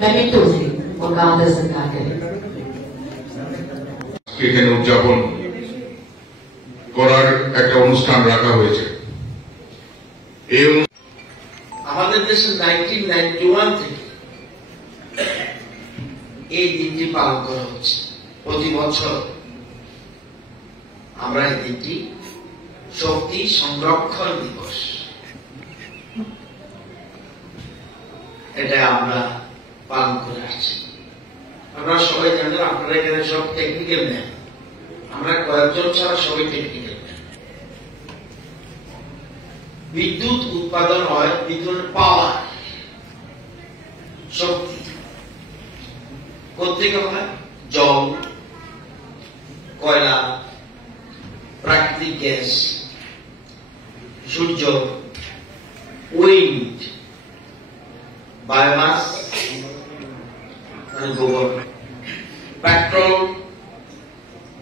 मैं मिंटू सिंह और गांव दे सरकार के এখানে উদযাপন করার একটা অনুষ্ঠান রাখা হয়েছে। এই আমাদের দেশে 1991 থেকে এই দিনটি পালন করা হচ্ছে। প্রতি বছর আমরা এই দিনটি শক্তি সংরক্ষণ দিবস এটা আমরা পালন করে আসছি। আপনারা সবাই জানেন, আপনারা এখানে সব টেকনিক্যাল ম্যান, আমরা কয়েকজন ছাড়া সবাই টেকনিক্যাল ম্যান। বিদ্যুৎ উৎপাদন হয়, বিদ্যুতের পাওয়ার শক্তি কোথেকে হয়? জল, কয়লা, প্রাকৃতিক গ্যাস, সূর্য, উইন্ড, বায়োমাস মানে গোবর, পেট্রোল,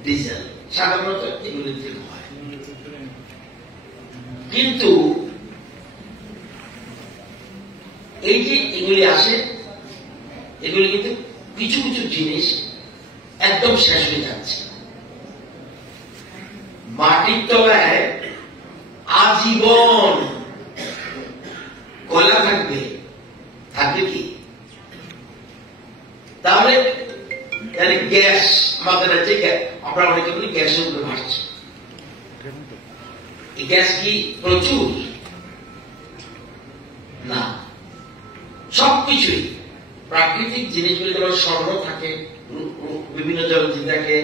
ডিজেল, সাধারণত এগুলি থেকে হয়। কিন্তু এই যে এগুলি আসে, এগুলি কিন্তু কিছু কিছু জিনিস একদম শেষ হয়ে যাচ্ছে। মাটির তলায় আজীবন কয়লা থাকবে, থাকবে কি? তাহলে গ্যাস আমাদের আছে, আমরা অনেকে বলি গ্যাসের উপরে ভাসছে। এই গ্যাস কি প্রচুর? না, সবকিছুই প্রাকৃতিক জিনিসগুলি, যেমন স্বর্ণ থাকে, বিভিন্ন জ্বালানি থাকে,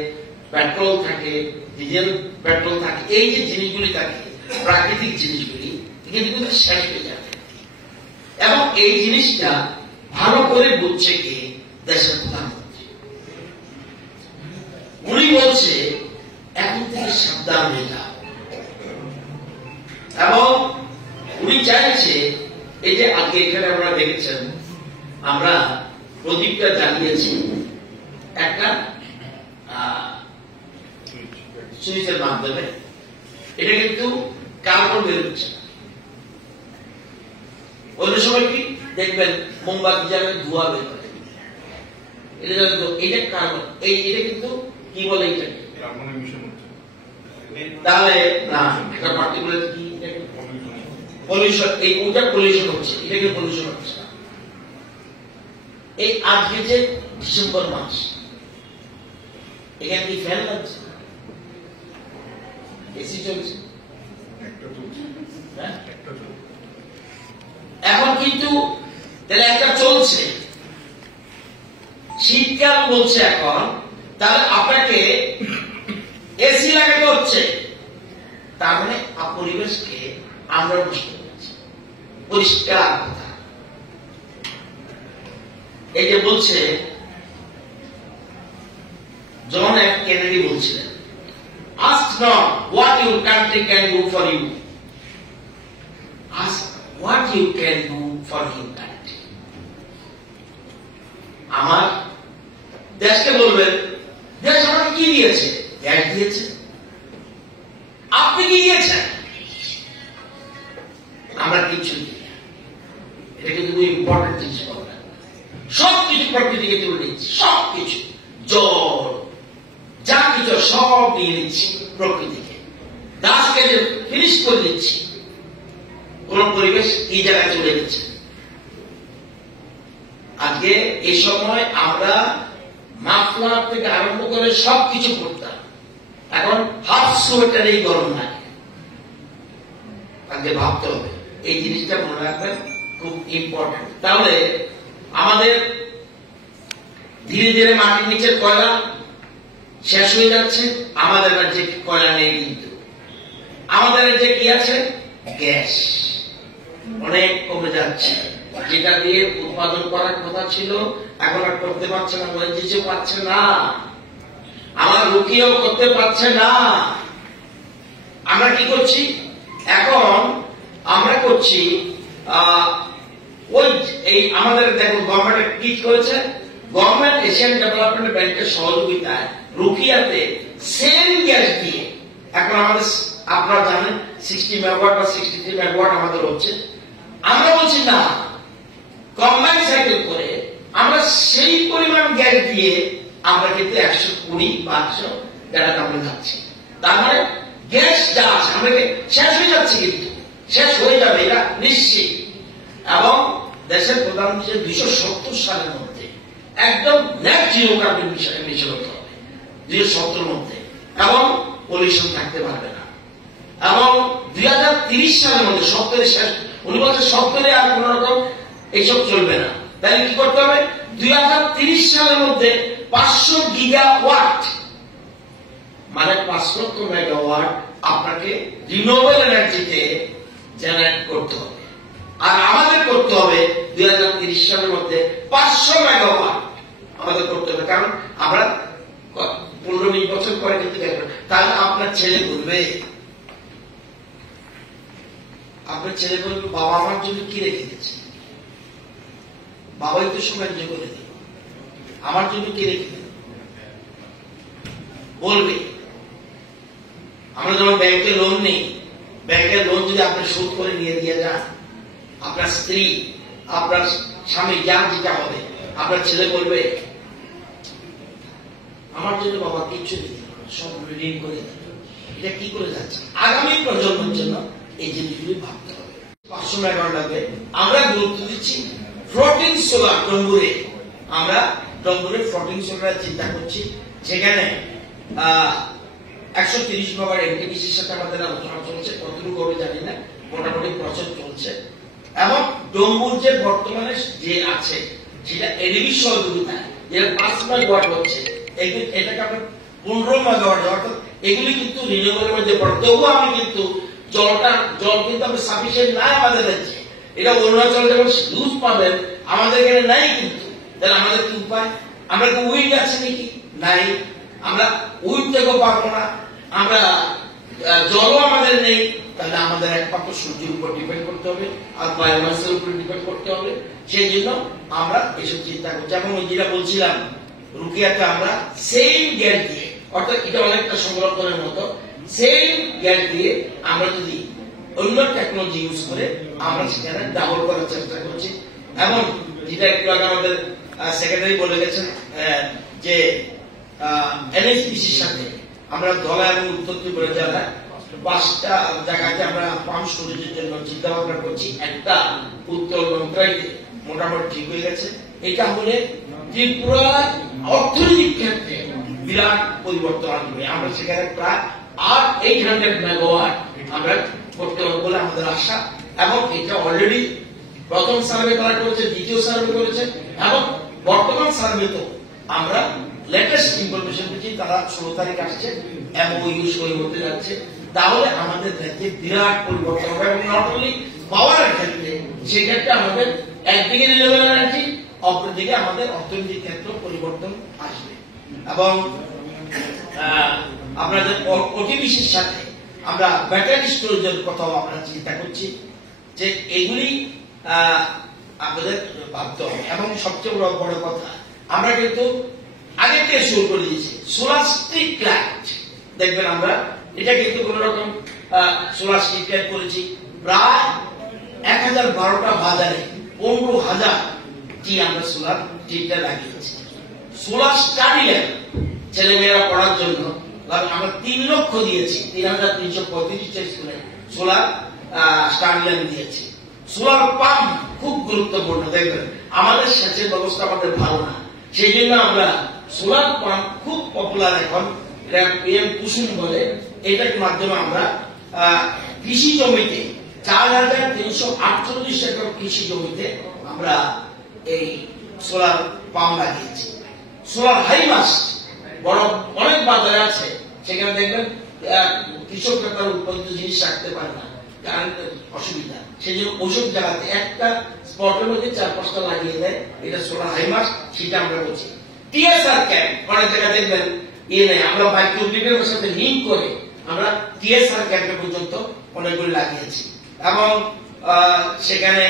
পেট্রোল থাকে, ডিজেল পেট্রোল থাকে, এই যে জিনিসগুলি থাকে প্রাকৃতিক জিনিসগুলি কিন্তু শেষ হয়ে যাবে। এবং এই জিনিসটা ভালো করে বুঝছে কে? দেশের প্রধানমন্ত্রী। উনি বলছে এখন থেকে সাবধান হয়ে যাও, এবং উনি চাইছে এই যে আজকে এখানে আপনারা দেখেছেন আমরা প্রদীপটা জ্বালিয়েছি একটা সুইচের মাধ্যমে, এটা কিন্তু কার্বন বেরোচ্ছে না। অন্য সময় কি দেখবেন মোমবাতি জ্বালালে ধোঁয়া বের করে, এটা কার্বন, এটা কিন্তু কি বলে এটাকে? তাহলে না, এটা পার্টিকুলার কি পলিউশন, এই ওটা পলিউশন হচ্ছে, এটা কিন্তু পলিউশন হচ্ছে না। এই আজকে যে ডিসেম্বর মাস, এখানে কি ফ্যান লাগছে? এসি চলছে, এখন কিন্তু তাহলে একটা চলছে, শীতকাল বলছে এখন, তাহলে আপনাকে এসি লাগাতে হচ্ছে। তার মানে পরিবেশকে আমরা নষ্ট করছি। পরিষ্কার কথা, এই যে বলছে জন এফ কেনেডি বলছিলেন, ask not what your country can do for you, ask what you can do for your country. আমার দেশকে বলবেন, দেশ আমাকে কি দিয়েছে? গ্যাস দিয়েছে। আপনি কি দিয়েছেন? আমরা কিছু দিই। এটা কিন্তু খুব ইম্পর্টেন্ট জিনিস বলবেন। সবকিছু প্রকৃতিকে তুলে নিচ্ছি, সবকিছু, জল যা কিছু সব নিয়ে নিচ্ছি প্রকৃতিকে, গাছকে ফিনিশ করে দিচ্ছি। কোন পরিবেশ এই জায়গায় চলে যাচ্ছে। আজকে এই সময় আমরা মাফলার থেকে আরম্ভ করে সবকিছু করতাম, এখন হাফ সোয়েটারেই গরম লাগে। আজকে ভাবতে হবে, এই জিনিসটা মনে রাখবেন, খুব ইম্পর্টেন্ট। তাহলে আমাদের ধীরে ধীরে মাটির নিচের কয়লা শেষ হয়ে যাচ্ছে। আমাদের রাজ্যে কয়লা নেই, কিন্তু আমাদের রাজ্যে কি আছে? গ্যাস অনেক কমে যাচ্ছে। যেটা দিয়ে উৎপাদন করার কথা ছিল এখন আর করতে পারছে না, মসজিদে পাচ্ছে না, আমার রুকিও করতে পারছে না। আমরা কি করছি এখন? আমরা করছি ওই এই আমাদের দেখো গভর্নমেন্ট কি করেছে, গভর্নমেন্ট এশিয়ান ডেভেলপমেন্ট ব্যাংকের সহযোগিতায় রুকিয়াতে সেম গ্যাস দিয়ে এখন আমাদের, আপনারা জানেন 60 মেগাওয়াট বা 63 মেগাওয়াট আমাদের হচ্ছে। আমরা বলছি না, কম্বাইন সাইকেল করে আমরা গিয়ে আমরা কিন্তু 120 বা 100 টাকা দামে যাচ্ছি। তার মানে গ্যাস যা আছে আমরা শেষ হয়ে যাচ্ছে, কিন্তু শেষ হয়ে যাবে এটা নিশ্চিত। এবং দেশের প্রধানমন্ত্রী 270 সালের মধ্যে একদম নেট জিরো কার্বন মিশন হতে হবে 270 মধ্যে, এবং পলিউশন থাকতে পারবে না। এবং 2030 সালের মধ্যে 70 শেষ, উনি বলছে 70 আর কোন রকম এইসব চলবে না। তাহলে কি করতে হবে? 2030 সালের মধ্যে 500 গিগাওয়াট মানে 5 লক্ষ মেগাওয়াট আপনাকে রিনিউয়েবল এনার্জিতে জেনারেট করতে হবে। আর আমাদের করতে হবে 2030 সালের মধ্যে 500 মেগাওয়াট আমাদের করতে হবে। কারণ আমরা 15-20 বছর পরে কিন্তু দেখবেন, তাহলে আপনার ছেলে বলবে, বাবা আমার জন্য কি রেখে গেছে, বাবাই তো সৌভাগ্য করে দিল, আমার জন্য কি রেখে দিল বলবে। আমরা যখন ব্যাংকে লোন নেই, ব্যাংকের লোন যদি আপনি শোধ করে নিয়ে দিয়ে যান, আপনার স্ত্রী, আপনার স্বামী, যার যেটা হবে, আপনার ছেলে বলবে আমার জন্য বাবা কিচ্ছু দিতে সব ঋণ করে দিল। এটা কি করে যাচ্ছে? আগামী প্রজন্মের জন্য এই জিনিসগুলি ভাবতে হবে। 500 মেগাওয়াট লাগবে। আমরা গুরুত্ব দিচ্ছি ফ্লোটিং সোলার। আমরা ডম্বুরে ফ্লোটিং সোলার চিন্তা করছি। সেখানে 130 মেগাওয়াট এনটিপিসির সাথে আমাদের আলোচনা চলছে, কতটুকু হবে জানি না, মোটামুটি প্রসেস চলছে। এবং ডম্বুর যে বর্তমানে যে আছে সেটা এডিবি সহযোগিতা যেটা 5 মেগাওয়াট হচ্ছে, এটাকে আমরা 15 মেগাওয়াট, অর্থাৎ এগুলি কিন্তু রিনিউয়েবলের মধ্যে পড়ে। তবুও আমি কিন্তু জল কিন্তু আমি সাফিসিয়েন্ট নাই আমাদের রাজ্যে। এটা অরুণাচল যেমন লুজ পাবেন, আমাদের এখানে নাই। কিন্তু তাহলে আমাদের কি উপায়? আমরা কি উইন্ড আছে নাকি? নাই। আমরা উইন্ড থেকেও পাবো না, আমরা জলও আমাদের নেই। তাহলে আমাদের একমাত্র সূর্যের উপর ডিপেন্ড করতে হবে আর বায়োমাসের উপর ডিপেন্ড করতে হবে। সেই জন্য আমরা এসব চিন্তা করছি। এবং ওই যেটা বলছিলাম, রুকিয়াতে আমরা সেম গ্যাস দিয়ে, অর্থাৎ এটা অনেকটা সংরক্ষণের মতো, সেম গ্যাস দিয়ে আমরা যদি অন্য টেকনোলজি ইউজ করে আমরা সেখানে ডাবল করার চেষ্টা করছি। এবং যেটা একটু আগে আমাদের সেক্রেটারি বলে গেছেন যে এনএসপিসির সাথে আমরা ধলা এবং উত্তর ত্রিপুরা জেলায় 5টা জায়গাতে আমরা পাম্প স্টোরেজের জন্য চিন্তা ভাবনা করছি। একটা উত্তর লঙ্কাইতে মোটামুটি ঠিক হয়ে গেছে। এটা হলে ত্রিপুরার অর্থনৈতিক ক্ষেত্রে বিরাট পরিবর্তন আনবে। আমরা সেখানে প্রায় 800 মেগাওয়াট আমরা করতে হবে বলে আমাদের আশা। এবং এটা অলরেডি প্রথম সার্ভে তারা করেছে, দ্বিতীয় সার্ভে করেছে, এবং বর্তমান সার্ভে তো আমরা লেটেস্ট ইনফরমেশন পেয়েছি, তারা 16 তারিখ আসছে, এমওইউ সই হতে যাচ্ছে। তাহলে আমাদের রাজ্যে বিরাট পরিবর্তন হবে। এবং নট অনলি পাওয়ারের ক্ষেত্রে, সেক্ষেত্রে আমাদের একদিকে রিনিউয়েবল এনার্জি, অপরদিকে আমাদের অর্থনৈতিক ক্ষেত্রে পরিবর্তন আসবে। এবং আপনাদের ওটিবিসির সাথে আমরা ব্যাটারি স্টোরেজের কথাও আমরা চিন্তা করছি, যে এগুলি আমাদের ভাবতে হবে। এবং সবচেয়ে বড় কথা, আমরা কিন্তু আগে থেকে শুরু করে দিয়েছি সোলার স্ট্রিট লাইট। দেখবেন আমরা এটা কিন্তু কোন রকম সোলার স্ট্রিট লাইট করেছি প্রায় 1012টা বাজারে 15,000টি আমরা সোলার স্ট্রিট লাইট লাগিয়েছি। সোলার স্টাডি ল্যাব ছেলে মেয়েরা পড়ার জন্য আমরা 3 লক্ষ দিয়েছি, 3,335 স্কুলে সোলার স্টাডি ল্যাব দিয়েছি। সোলার পাম্প খুব গুরুত্বপূর্ণ। দেখবেন আমাদের সেচের ব্যবস্থা আমাদের ভালো না, সেই জন্য আমরা সোলার পাম্প খুব পপুলার এখন, এটা পিএম কুসুম বলে। এটার মাধ্যমে আমরা কৃষি জমিতে 4,348 একর কৃষি জমিতে আমরা এই সোলার পাম্প লাগিয়েছি। সোলার হাইমাস্ট বড় অনেক বাজারে আছে, সেখানে দেখবেন কৃষকরা তার উৎপাদিত জিনিস রাখতে পারে না, কারেন্টের অসুবিধা। সেই জন্য ওষুধ জায়গাতে একটা স্পটের মধ্যে 4-5টা লাগিয়ে দেয়, এটা সোলার হাইমাস্ট, সেটা আমরা বলছি। টিএসআর ক্যাম্প অনেক জায়গায় দেখবেন নেই, আমরা মাইক্রোগ্রিডের সাথে লিঙ্ক করে আমরা টিএসআর ক্যাম্পে পর্যন্ত অনেকগুলি লাগিয়েছি। এবং সেখানে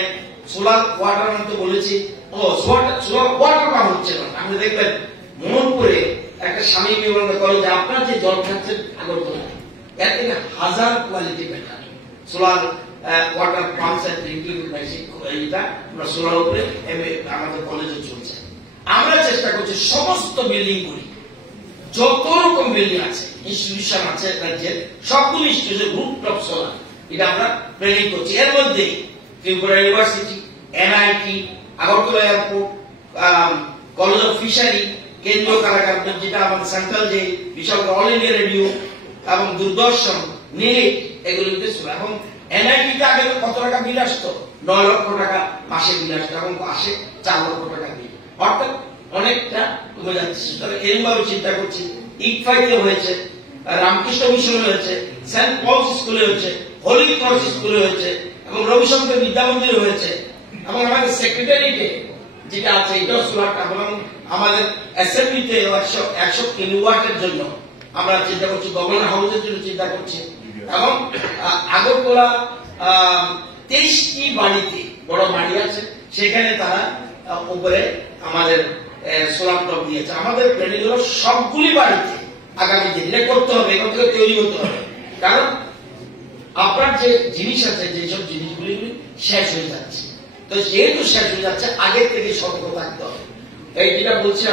সোলার ওয়াটার মধ্যে বলেছি, সোলার ওয়াটার পাম্প হচ্ছে না। আপনি দেখবেন মোহনপুরে একটা স্বামী বিবেকানন্দ কলেজে আপনার যে জল খাচ্ছেন আগরতলা, এর থেকে 1000 quality better solar water pumps and drinking এটা আমরা সোলার উপরে আমাদের কলেজে চলছে। আমরা চেষ্টা করছি করেছে সমস্ত বিল্ডিং গুলি, যত রকম বিল্ডিং আছে, ইনস্টিটিউশন আছে রাজ্যের, সবগুলো ইনস্টিটিউশন রুফটপ সোলার এটা আমরা প্ল্যানিং করছি। এর মধ্যে Tripura university, NIT, Agartala airport, college of fishery, কেন্দ্রীয় কারাগার যেটা আমাদের সেন্ট্রাল যে বিশাল অল ইন্ডিয়া রেডিও এবং দূরদর্শন, নেট, এগুলোতে ছিল। এবং এনআইটিতে আগে কত টাকা বিল আসতো? 9 লক্ষ টাকা মাসে বিল আসতো, এবং আসে 4 লক্ষ টাকা বিল, অর্থাৎ অনেকটা কমে যাচ্ছে। সুতরাং এরকমভাবে চিন্তা করছি। ইকফাইতে হয়েছে, রামকৃষ্ণ মিশনে হয়েছে, সেন্ট পলস স্কুলে হয়েছে, হোলি ক্রস স্কুলে হয়েছে, এবং রবিশঙ্কর বিদ্যা মন্দিরে হয়েছে, এবং আমাদের সেক্রেটারিতে যেটা আছে এটাও সোলারটা, এবং আমাদের অ্যাসেম্বলিতে 100 কিলোওয়াটের জন্য আমরা চিন্তা করছি, গভর্নর হাউসের জন্য চিন্তা করছি, এবং আগরতলা 23টি বাড়িতে বড় বাড়ি আছে, সেখানে তারা উপরে আমাদের সোলার টপ দিয়েছে। আমাদের প্ল্যানিং হলো সবগুলি বাড়িতে আগামী দিনে করতে হবে, এখান থেকে তৈরি হতে হবে। কারণ আপনার যে জিনিস আছে, যেসব জিনিসগুলি শেষ হয়ে যাচ্ছে, তো যেহেতু শেষ হয়ে যাচ্ছে আগের থেকে সতর্ক থাকতে হবে। এই যেটা বলছি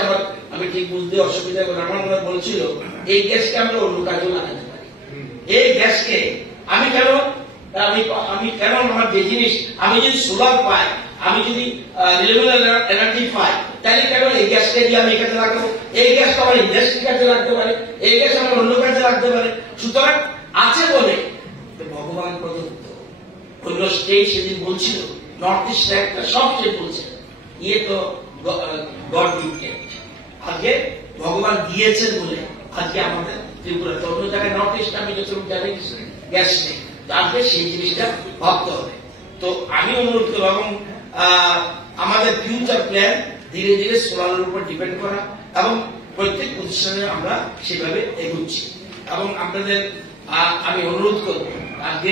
আমি ঠিক বুঝতে অসুবিধা করে, আমার মনে বলছিল এই গ্যাসকে আমরা অন্য কাজেও লাগাতে পারি। এই গ্যাসকে আমি কেন আমার যে জিনিস, আমি যদি সোলার পাই, আমি যদি রিনিউয়েবল এনার্জি পাই, তাহলে কেন এই গ্যাসকে দিয়ে আমি এখানে লাগাবো? এই গ্যাসটা আমার ইন্ডাস্ট্রি কাজে লাগতে পারে, এই গ্যাস আমার অন্য কাজে লাগতে পারে। সুতরাং আছে বলে ভগবান প্রদত্ত। অন্য স্টেট সেদিন বলছিল, নর্থ ইস্ট একটা সব স্টেট বলছে ইয়ে তো গড গিফটেড, আজকে ভগবান দিয়েছেন বলে আজকে আমাদের ত্রিপুরাতে, অন্য জায়গায় নর্থ ইস্ট আমি যতটুকু জানি গ্যাস নেই, আজকে সেই জিনিসটা ভাবতে হবে। তো আমি অনুরোধ করব, এবং আমাদের ফিউচার প্ল্যান ধীরে ধীরে সোলারের উপর ডিপেন্ড করা, এবং প্রত্যেক প্রতিষ্ঠানে আমরা সেভাবে এগোচ্ছি। এবং আপনাদের আমি অনুরোধ করব, আজকে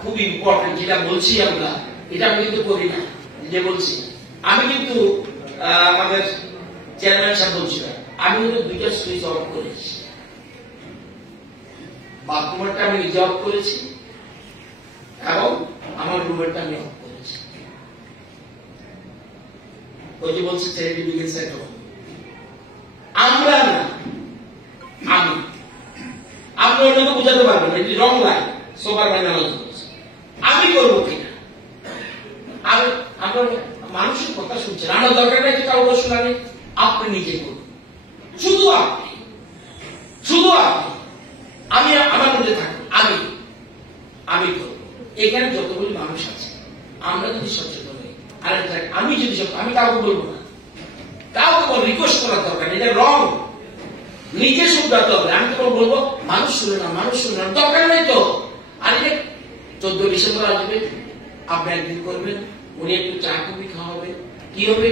খুব ইম্পর্টেন্ট যেটা বলছি আমরা, এটা আমি কিন্তু করি না, যে বলছি আমি কিন্তু আমাদের চেয়ারম্যান সাহেব বলছিলেন, আমি কিন্তু 2টা সুইচ অফ করেছি। বাথরুমেরটা আমি নিজে অফ করেছি, এবং আমার রুমেরটা আমি অফ করেছি। ওই যে বলছে চ্যারিটি বিগিনস এট হোম, আমরা না, আমি আপনি অন্যকে বোঝাতে পারবেন, এটি রং লাইন, সোবার লাইন আমি করবো কিনা? আর আপনার মানুষের কথা শুনছেন, আমার দরকার নাই কারো শোনা নেই, আপনি নিজে করুন, শুধু আপনি, আমি আমার মধ্যে থাকুন, আমি করবো। এখানে যতগুলি মানুষ আছে, আমরা যদি সচেতন হই, আর আমি যদি আমি কাউকে বলবো না, কাউকে রিকোয়েস্ট করার দরকার নেই, এটা রং, নিজে শুনতে হবে। আমি তো বলবো মানুষ শুনে না, দরকার নেই তো। আর 14 ডিসেম্বর আসবে, আপনি একদিন করবেন, উনি একটু চা কফি খাওয়াবেন, কি হবে?